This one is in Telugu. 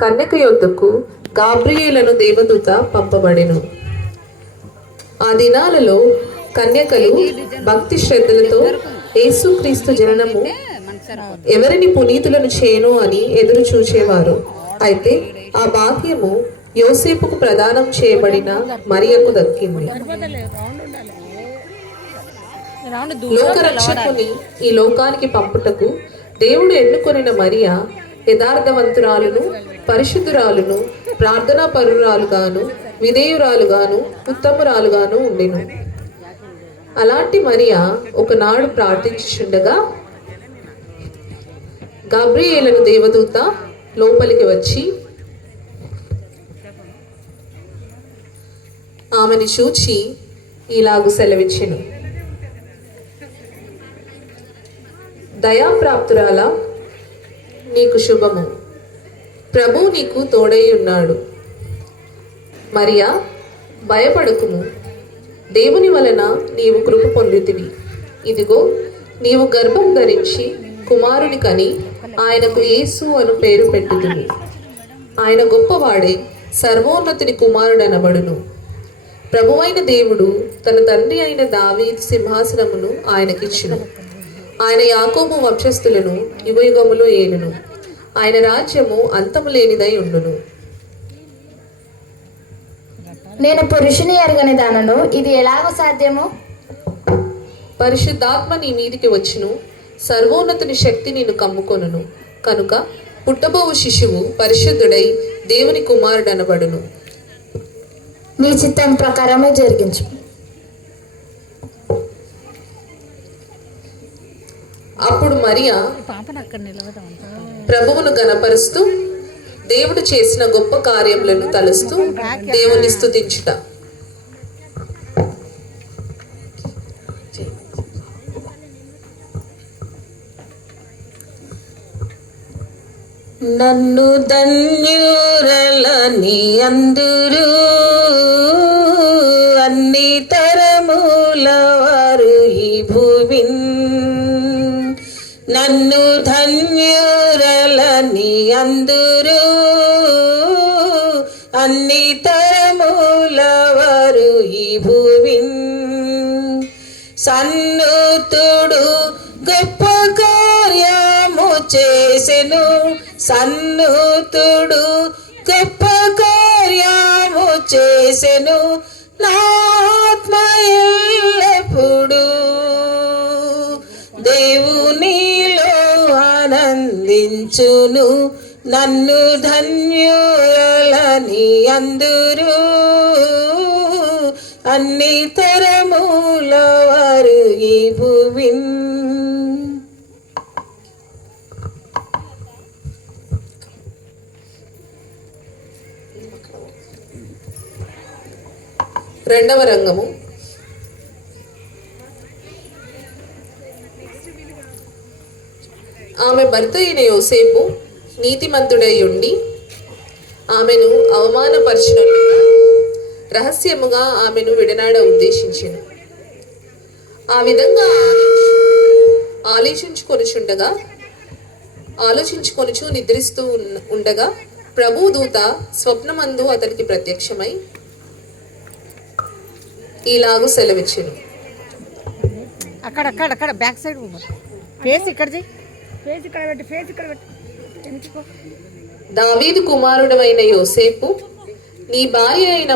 కన్యక యొద్దకు గాబ్రియేలను దేవదూత పంపబడెను. ఆ దినాలలో కన్యకలు భక్తి శ్రద్ధలతో యేసుక్రీస్తు జననము ఎవరిని పునీతులను చేయను అని ఎదురు చూచేవారు. అయితే ఆ భాగ్యము యోసేపుకు ప్రదానం చేయబడిన మరియకు దక్కింది. లోకరక్షకుని ఈ లోకానికి పంపుటకు దేవుడు ఎన్నుకొనిన మరియ యథార్థవంతురాలును, పరిశుద్ధురాలును, ప్రార్థనా పరురాలుగాను, విధేయురాలుగాను, ఉత్తమురాలుగాను ఉండెను. అలాంటి మరియ ఒకనాడు ప్రార్థించుచుండగా గాబ్రియేలను దేవదూత లోపలికి వచ్చి ఆమెను చూచి ఇలాగు సెలవిచ్చెను: దయాప్రాప్తురాల, నీకు శుభము, ప్రభు నీకు తోడై ఉన్నాడు. మరియా, భయపడకుము, దేవుని వలన నీవు కృప పొందితివి. ఇదిగో, నీవు గర్భం ధరించి కుమారుని కని ఆయనకు యేసు అను పేరు పెట్టుదువు. ఆయన గొప్పవాడే, సర్వోన్నతుని కుమారుడనబడును. ప్రభువైన దేవుడు తన తండ్రి అయిన దావీదు సింహాసనమును ఆయనకిచ్చును. ఆయన యాకోబు వంశస్థులను యుగయుగములు ఏలును. ఆయన రాజ్యము అంతము లేనిదై ఉండును. నేను పురుషుని ఎరగని దానను, ఇది ఎలాగో సాధ్యము? పరిశుద్ధాత్మ నీ మీదికి వచ్చును, సర్వోన్నతుని శక్తి నిన్ను కమ్ముకొనును. కనుక పుట్టబోవు శిశువు పరిశుద్ధుడై దేవుని కుమారుడనబడును. నీ చిత్తం ప్రకారమే జరిగించు. అప్పుడు మరియా ప్రభువును గణపరుస్తూ దేవుడు చేసిన గొప్ప కార్యములను తలుస్తూ దేవుని స్తుతించుట. నన్ను ధన్యురలని అందురు, అన్ని తరముల వారు ఈ భూమిన్. నన్ను ధన్యురలని అందురు, అన్ని తరముల వారు ఈ భూమిన్. సన్నుతుడు గొప్ప కార్యము చేసెను, సన్నుతుడు గొప్ప కార్యము చేసెను. నా ఆత్మ ఎల్లప్పుడూ దేవునిలో ఆనందించును. నన్ను ధన్యులని అందురు, అన్ని తరముల వారు ఈ భూమిన్. రెండవ రంగము. ఆమె భర్త అయిన యోసేపు నీతిమంతుడై ఉండి ఆమెను అవమానపరిచినట్లుగా రహస్యముగా ఆమెను విడనాడ ఉద్దేశించెను. ఆ విధంగా ఆలోచించుకొనుచు నిద్రిస్తూ ఉండగా ప్రభు దూత స్వప్నమందు అతనికి ప్రత్యక్షమై ఇలాగు సెలవిచ్చెను: అక్కడ బ్యాక్ సైడ్ ఫేస్ ఇక్కడ దావీదు కుమారుడైన యోసేపు, నీ భార్య అయిన